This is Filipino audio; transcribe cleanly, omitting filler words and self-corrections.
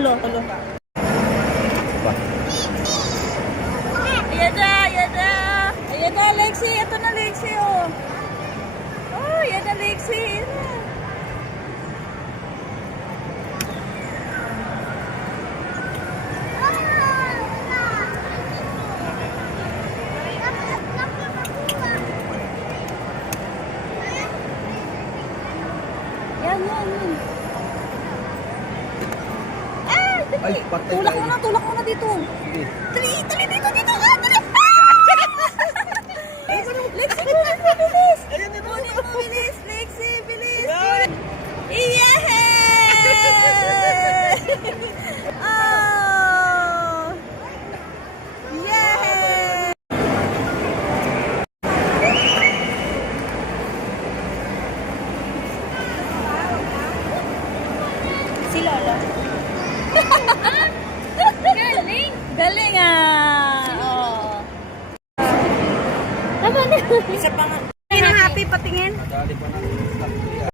lolo. Ayan na, ayan na. Ayan na, Lexi. Ito na, Lexi, oh. Oh, ayan na, Lexi. Ayan na. Yan, yan, yan. Ah, dali. Ay, patay Tulak tayo. mo na, tulak mo na dito. Sige. Dali, dali, dito, dito. Ah, dali. Lexi, kunin mo, bilis. Kunin mo, bilis. Lexi, bilis. Yeah! Oh! Yeah! Si Lola. Galing! Galing ah! Oh. Tama na. Isa pa nga. Happy patingin. Madali pa natin.